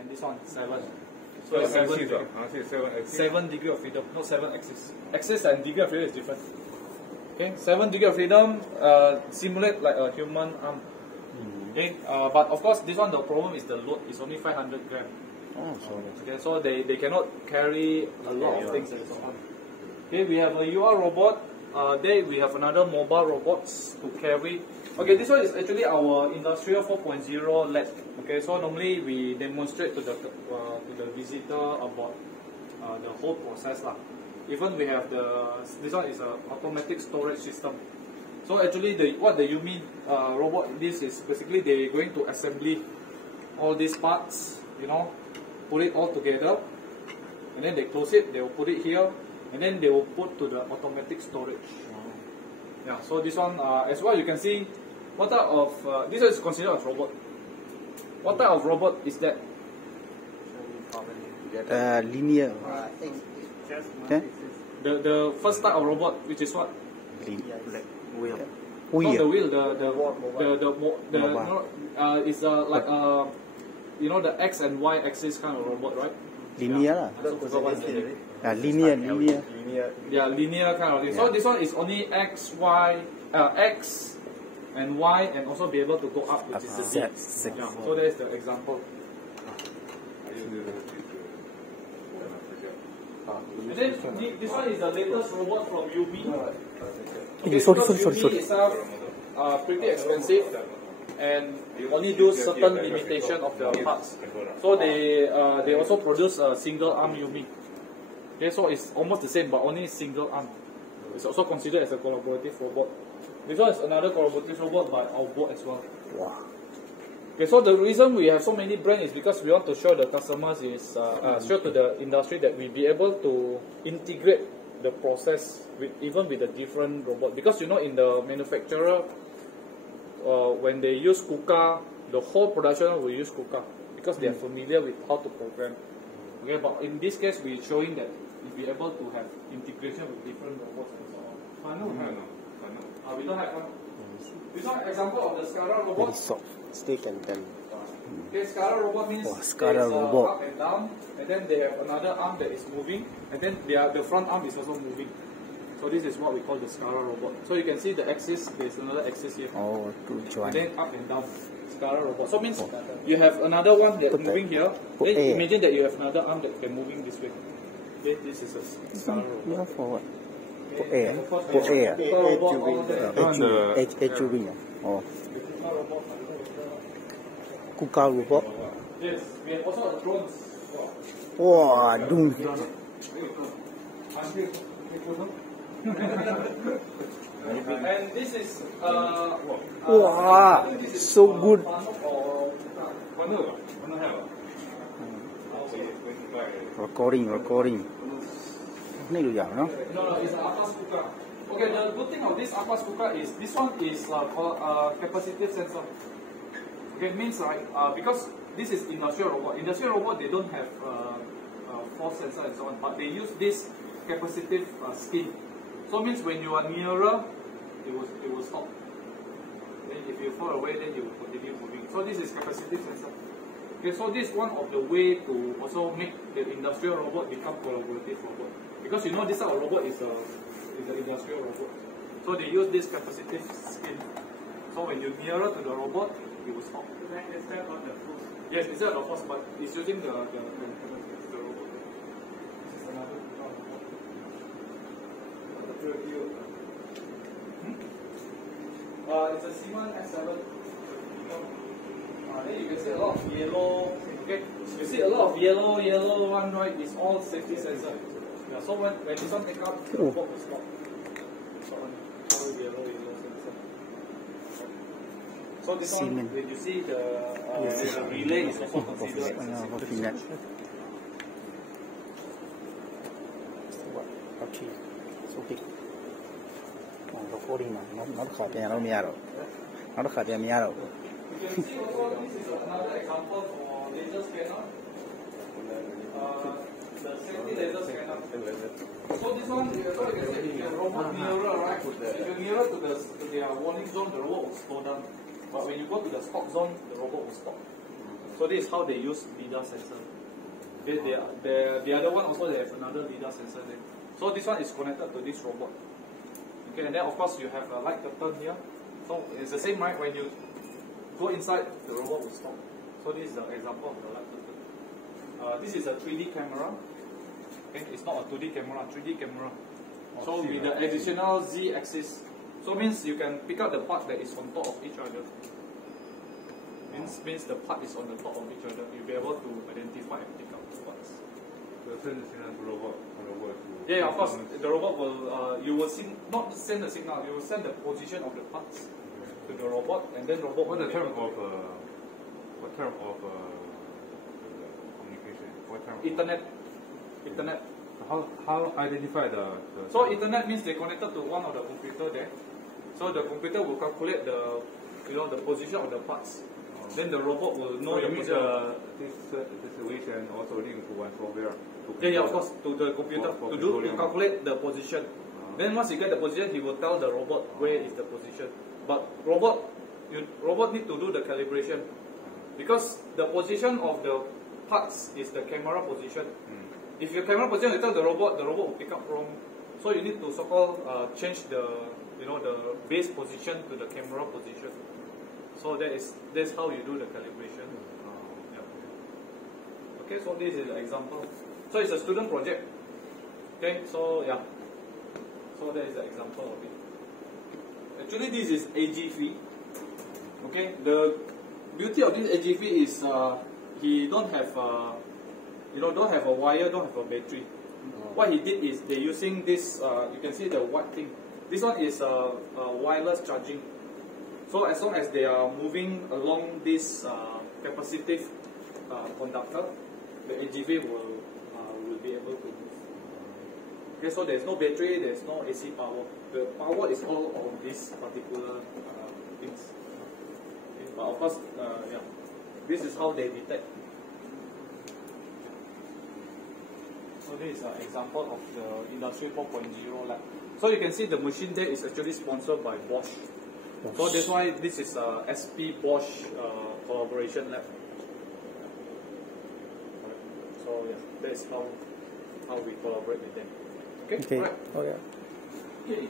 and this one 7. So Okay, 7 axis, degree. 7 axis. 7 degree of freedom, not 7 axis. Axis and degree of freedom is different. Okay, 7 degree of freedom simulate like a human arm. Okay, but of course this one the problem is the load is only 500 grams. Oh, sorry. Okay, so they cannot carry a lot of things and so on. Okay, we have a UR robot. There we have another mobile robots to carry. Okay, this one is actually our industrial 4.0 lab. Okay, so normally we demonstrate to the visitor about the whole process lah. Even we have this one is a automatic storage system. So actually what the Yumi robot, this is basically they going to assembly all these parts, you know, put it all together, and then they close it, they will put it here, and then they will put to the automatic storage. Yeah, so this one as well you can see what type of this is considered as robot. What type of robot is that? Linear. Okay. The first type of robot, which is what? Wheel. Not the wheel, it's like you know the X and Y axis kind of robot, right? Linear. Linear. Yeah, linear kind of thing. So this one is only X, Y, X and Y, and also be able to go up, which is Z. Yeah, so that is the example. And then this one is the latest robot from Yumi. Okay, sorry. Yumi itself pretty expensive and only do certain limitation of the parts. So they also produce a single arm Yumi. Okay, so it's almost the same but only single arm. It's also considered as a collaborative robot. This one is another collaborative robot by our board as well. Wow. Okay, so the reason we have so many brands is because we want to show the customers is show to the industry that we be able to integrate the process even with a different robot. Because you know in the manufacturer when they use KUKA, the whole production will use KUKA because they are familiar with how to program. Okay, but in this case we're showing that we'll be able to have integration with different robots and so on. We don't have one. This one example of the SCARA robot. Very soft. Stick and then. Okay, SCARA robot means SCARA robot. up and down, and then they have another arm that is moving, and then the front arm is also moving. So this is what we call the SCARA robot. So you can see the axis, there's another axis here. Oh, to join. And then up and down, SCARA robot. So means you have another one that's moving here. Then imagine that you have another arm that can moving this way. Okay, this is a SCARA robot. Yeah, for what? For air. For air. HUV. Oh. KUKA robot. Yes, we have also drones. Wow, doom. And this is wow, so good. Recording. Này được giảm, no? No, it's an Apas KUKA. Okay, the good thing of this Apas KUKA is this one is capacitive sensor. Okay, means like because this is industrial robot. Industrial robot they don't have force sensor and so on, but they use this capacitive skin. So means when you are nearer, it will stop. Then if you fall away, then you will continue moving. So this is capacitive sensor. Okay, so this is one of the way to also make the industrial robot become collaborative robot. Because you know this type of robot is an industrial robot. So they use this capacitive skin. So when you're nearer to the robot, it will stop. Instead of the force. Yes, instead of the force, but it's using the robot. This is another robot. It's a Siemens S7. Then you can see a lot of yellow. Okay, you see a lot of yellow one, right? It's all safety sensor. Yeah, so when this one take out, the robot will stop. So all yellow sensor. So this one, when you see the relay is also considered as a safety. Okay, so big. Recording, nó khỏi tiền đâu mía đâu. Nó khỏi tiền mía đâu. You can see also this is another example for laser scanner. The safety laser scanner. So this one, so you can see if your robot nearer, right? If you're nearer to their warning zone, the robot will slow down. But when you go to the stop zone, the robot will stop. So this is how they use LiDAR sensor. Okay, the other one also they have another LiDAR sensor there. So this one is connected to this robot. Okay, and then of course you have a light curtain here. So it's the same, right? When you go inside, the robot will stop. So this is the example of the light curtain. This is a 3D camera. Okay, it's not a 2D camera, 3D camera. So with the additional Z-axis, so means you can pick up the part that is on top of each other. Means the part is on the top of each other. You'll be able to identify and pick up the parts. So send the signal to robot. Yeah, of course. The robot will you will not send the signal. You will send the position of the parts to the robot, and then robot. What term of communication? What term? Ethernet. How identify the So Ethernet means they connected to one of the computer there. So the computer will calculate the the position of the parts. Then the robot will know the position. This situation also linked to one software. Yeah, of course, to the computer to calculate the position. Then once you get the position, he will tell the robot where is the position. But robot need to do the calibration because the position of the parts is the camera position. If your camera position, you tell the robot will pick up wrong. So you need to so-called change the the base position to the camera position. So that's how you do the calibration. Yeah. Okay, so this is an example. So it's a student project. Okay, so yeah. So that is the example of it. Actually, this is AGV. Okay, the beauty of this AGV is he don't have don't have a wire, don't have a battery. What he did is they're using this. You can see the white thing. This one is wireless charging. So as long as they are moving along this capacitive conductor, the AGV will be able to move. Okay, so there's no battery, there's no AC power. The power is all on this particular things. Okay, but of course, yeah, this is how they detect. So this is an example of the Industry 4.0 lab. So you can see the machine there is actually sponsored by Bosch. So that's why this is a SP Bosch collaboration lab. So yeah, that's how we collaborate with them. Okay. Okay. Right. Oh yeah. Okay.